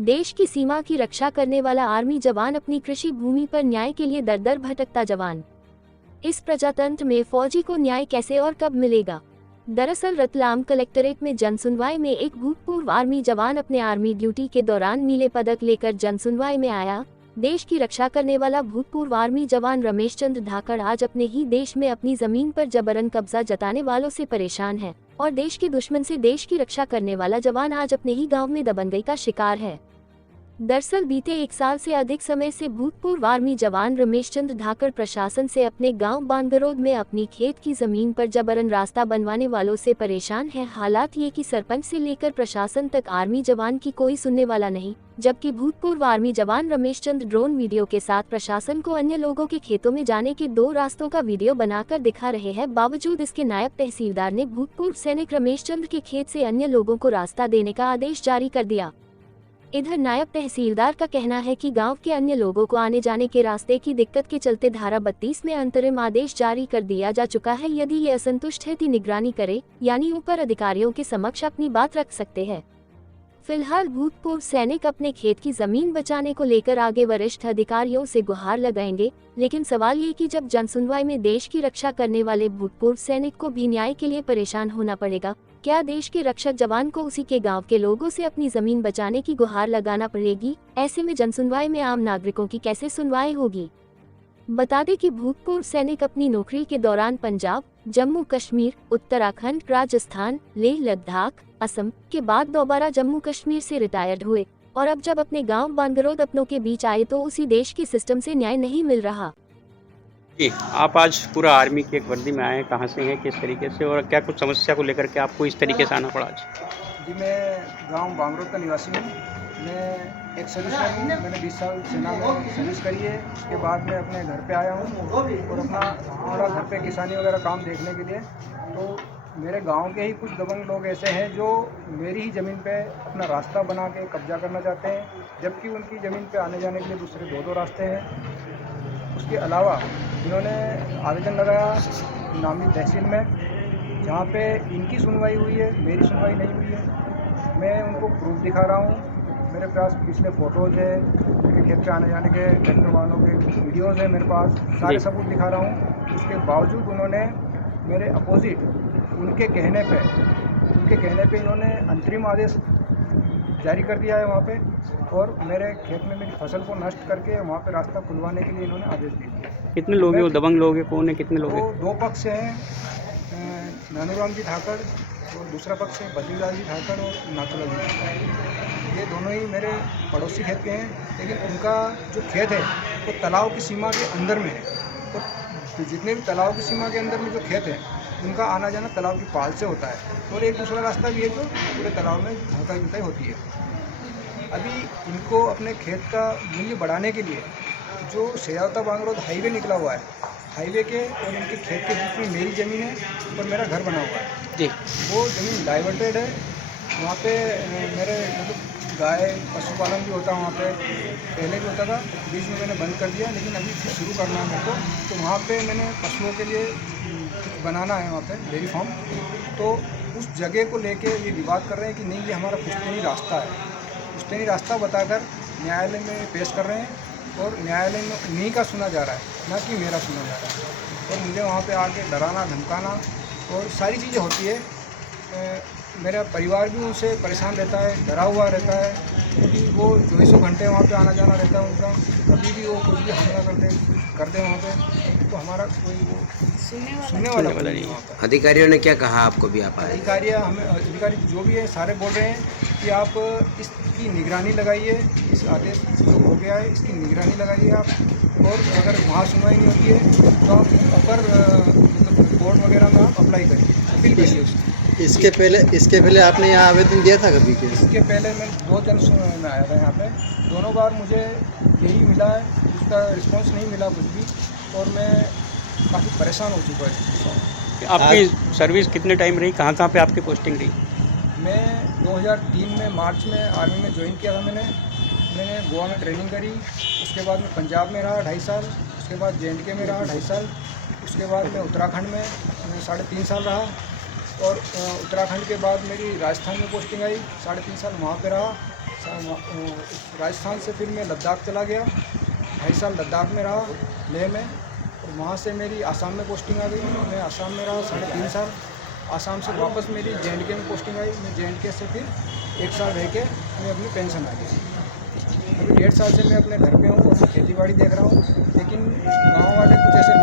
देश की सीमा की रक्षा करने वाला आर्मी जवान अपनी कृषि भूमि पर न्याय के लिए दर दर भटकता जवान। इस प्रजातंत्र में फौजी को न्याय कैसे और कब मिलेगा? दरअसल रतलाम कलेक्टरेट में जनसुनवाई में एक भूतपूर्व आर्मी जवान अपने आर्मी ड्यूटी के दौरान नीले पदक लेकर जनसुनवाई में आया। देश की रक्षा करने वाला भूतपूर्व आर्मी जवान रमेश चंद्र धाकड़ आज अपने ही देश में अपनी जमीन पर जबरन कब्जा जताने वालों से परेशान है और देश के दुश्मन से देश की रक्षा करने वाला जवान आज अपने ही गांव में दबंगई का शिकार है। दरअसल बीते 1 साल से अधिक समय से भूतपूर्व आर्मी जवान रमेश चंद्र धाकड़ प्रशासन से अपने गांव बांगरोद में अपनी खेत की जमीन पर जबरन रास्ता बनवाने वालों से परेशान है। हालात ये कि सरपंच से लेकर प्रशासन तक आर्मी जवान की कोई सुनने वाला नहीं, जबकि भूतपूर्व आर्मी जवान रमेश चंद्र ड्रोन वीडियो के साथ प्रशासन को अन्य लोगों के खेतों में जाने के 2 रास्तों का वीडियो बनाकर दिखा रहे हैं। बावजूद इसके नायब तहसीलदार ने भूतपूर्व सैनिक रमेश चंद्र के खेत से अन्य लोगों को रास्ता देने का आदेश जारी कर दिया। इधर नायब तहसीलदार का कहना है कि गांव के अन्य लोगों को आने जाने के रास्ते की दिक्कत के चलते धारा 32 में अंतरिम आदेश जारी कर दिया जा चुका है। यदि ये असंतुष्ट है तो निगरानी करे, यानी ऊपर अधिकारियों के समक्ष अपनी बात रख सकते हैं। फिलहाल भूतपूर्व सैनिक अपने खेत की जमीन बचाने को लेकर आगे वरिष्ठ अधिकारियों से गुहार लगाएंगे, लेकिन सवाल ये कि जब जनसुनवाई में देश की रक्षा करने वाले भूतपूर्व सैनिक को भी न्याय के लिए परेशान होना पड़ेगा, क्या देश के रक्षक जवान को उसी के गांव के लोगों से अपनी जमीन बचाने की गुहार लगाना पड़ेगी? ऐसे में जनसुनवाई में आम नागरिकों की कैसे सुनवाई होगी? बता दें कि भूतपूर्व सैनिक अपनी नौकरी के दौरान पंजाब, जम्मू कश्मीर, उत्तराखंड, राजस्थान, लेह लद्दाख, असम के बाद दोबारा जम्मू कश्मीर से रिटायर्ड हुए और अब जब अपने गांव बांगरोद अपनों के बीच आए तो उसी देश के सिस्टम से न्याय नहीं मिल रहा। आप आज पूरा आर्मी की एक वर्दी में आए हैं, कहाँ से हैं, किस तरीके से, और क्या कुछ समस्या को लेकर के आपको इस तरीके से आना पड़ा आज? जी, मैं गांव बांगरोद का निवासी हूँ। मैं एक सर्विसमैन हूँ। मैंने 20 साल सेना में सर्विस करी है। उसके बाद मैं अपने घर पे आया हूँ और अपना थोड़ा घर पे किसानी वगैरह काम देखने के लिए। तो मेरे गांव के ही कुछ दबंग लोग ऐसे हैं जो मेरी ही ज़मीन पे अपना रास्ता बना के कब्जा करना चाहते हैं, जबकि उनकी ज़मीन पे आने जाने के लिए दूसरे 2 रास्ते हैं। उसके अलावा इन्होंने आवेदन लगाया नामी तहसील में, जहाँ पे इनकी सुनवाई हुई है, मेरी सुनवाई नहीं हुई है। मैं उनको प्रूफ दिखा रहा हूँ, मेरे पास पिछले फ़ोटोज़ है, उनके खेत पे आने जाने के ट्रैक्टर वालों के वीडियोज़ है, मेरे पास सारे सबूत दिखा रहा हूँ। उसके बावजूद उन्होंने मेरे अपोजिट उनके कहने पे इन्होंने अंतरिम आदेश जारी कर दिया है वहाँ पे, और मेरे खेत में मेरी फसल को नष्ट करके वहाँ पे रास्ता खुलवाने के लिए इन्होंने आदेश दे दिया। कितने लोग हैं वो दबंग लोग हैं, कौन है, कितने लोग हैं? 2 पक्ष हैं, नानूराम जी धाकड़, और दूसरा पक्ष है बद्रीलाल जी धाकड़ और नाथूलाल जी धाकड़। ये दोनों ही मेरे पड़ोसी खेत के हैं, लेकिन उनका जो खेत है वो तालाब की सीमा के अंदर में है। तो जितने भी तालाब की सीमा के अंदर में जो खेत है उनका आना जाना तालाब की पाल से होता है, और एक दूसरा रास्ता भी है जो पूरे तालाब में धोखा जुताई होती है। अभी इनको अपने खेत का मूल्य बढ़ाने के लिए जो शेरावता बांगरोद हाईवे निकला हुआ है, हाईवे के और इनके खेत के बीच में मेरी ज़मीन है और मेरा घर बना हुआ है जी। वो ज़मीन डाइवर्टेड है। वहाँ पे मेरे मतलब गाय पशुपालन भी होता है वहाँ पे, पहले भी होता था, बीच में मैंने बंद कर दिया, लेकिन अभी शुरू करना है मेरे को। तो वहाँ पे मैंने पशुओं के लिए बनाना है वहाँ पे डेयरी फार्म। तो उस जगह को लेके ये विवाद कर रहे हैं कि नहीं, ये हमारा पुश्तैनी रास्ता है। पुश्तैनी रास्ता बताकर न्यायालय में पेश कर रहे हैं और न्यायालय में उन्हीं का सुना जा रहा है, ना कि मेरा सुना जा रहा है। और मुझे वहाँ पे आके डराना धमकाना और सारी चीज़ें होती है। मेरा परिवार भी उनसे परेशान रहता है, डरा हुआ रहता है, क्योंकि वो 24 घंटे वहाँ पे आना जाना रहता है उनका। कभी भी वो कुछ भी हमला कर दे वहाँ पे, तो हमारा कोई वो सुनने वाला नहीं वहाँ पर। अधिकारियों ने क्या कहा आपको भी? आप आए? अधिकारी जो भी है सारे बोल रहे हैं कि आप इसकी निगरानी लगाइए, इस आदेश जो हो गया है इसकी निगरानी लगाइए आप, और अगर वहाँ सुनवाई नहीं होती है तो आप अपर मतलब कोर्ट वगैरह में आप अप्लाई करिए, अपील करिए उसकी। इसके पहले आपने यहाँ आवेदन दिया था कभी के? इसके पहले मैं 2 जनसुनवाई में आया था यहाँ पे, दोनों बार मुझे यही मिला है, उसका रिस्पांस नहीं मिला कुछ भी, और मैं काफ़ी परेशान हो चुका है। आपकी सर्विस कितने टाइम रही, कहाँ कहाँ पे आपकी पोस्टिंग रही? मैं 2003 में मार्च में आर्मी में ज्वाइन किया था। मैंने गोवा में ट्रेनिंग करी, उसके बाद मैं पंजाब में रहा 2.5 साल, उसके बाद JNK में रहा 2.5 साल, उसके बाद मैं उत्तराखंड में 3.5 साल रहा, और उत्तराखंड के बाद मेरी राजस्थान में पोस्टिंग आई, 3.5 साल वहाँ पे रहा। राजस्थान से फिर मैं लद्दाख चला गया, 2.5 साल लद्दाख में रहा, लेह में, और वहाँ से मेरी आसाम में पोस्टिंग आ गई। मैं आसाम में रहा 3.5 साल। आसाम से वापस मेरी JNK में पोस्टिंग आई। मैं JNK से फिर 1 साल रह के मैं अपनी पेंशन आ गई। अभी 1.5 साल से मैं अपने घर पे हूँ और खेती बाड़ी देख रहा हूँ, लेकिन गाँव वाले कुछ ऐसे